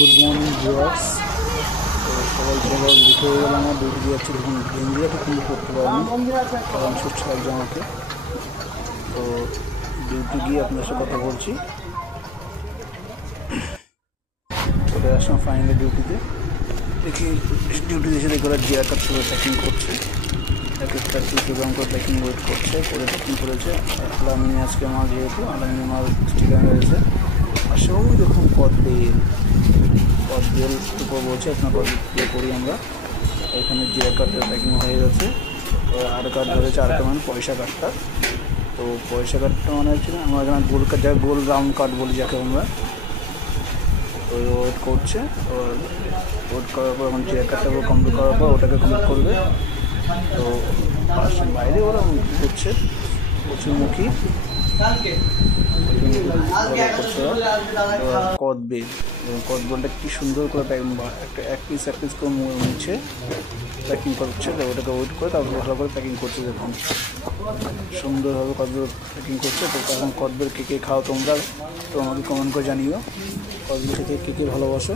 Good morning viewers. তো সবাই সবাই লিখে হয়ে গেল আমার ডিউটি দিয়ে যাচ্ছে। দেখুন গেঞ্জিটা কিন্তু করতে পারিনি, কারণ সুস্থ লাগছে আমাকে। তো ডিউটি গিয়ে আপনার সাথে কথা বলছি। চলে আসলাম ফাইনালি ডিউটিতে। দেখি ডিউটিতে এসে দেখি ওরা জিআর কার্ড করে প্যাকিং করছে। এক একটা কিলোগ্রাম করে প্যাকিং ওয়েট করছে, করে প্যাকিং করেছে। আলামিনে আজকে মাল, যেহেতু আলামিনে মাল স্টিকার হয়েছে। আর সবই দেখুন কদবেল উপর বলছে, আপনার কদবেল করি আমরা। এখানে জিআর কার্ডের প্যাকিং হয়ে গেছে। আর কার্ড ধরেছে, আর কার্ড মানে পয়সা কার্ডটা। তো পয়সা কার্ডটা মানে হচ্ছে না, আমরা এখানে গোল কার্ড, গোল রাউন্ড কার্ড বলি যাকে আমরা। তো ওয়েট করছে, ওয়েট করার পর এখন জিআর কার্ডটা কমপ্লিট করার পর ওটাকে কমপ্লিট করবে। তো বাইরে ওরা করছে কচুরমুখী কদবেলটা কি সুন্দর করে একটা এক পিস করে মুছে প্যাকিং করছে। ওটাকে ওয়েট করে তারপর ভালো করে প্যাকিং করছে। দেখুন সুন্দরভাবে কদবেল প্যাকিং করছে। তো এখন কদবেল কে কে খাও তোমরা, তো আমাকে কমেন্ট করে জানিও কদবেল খেতে কে কে ভালোবাসো।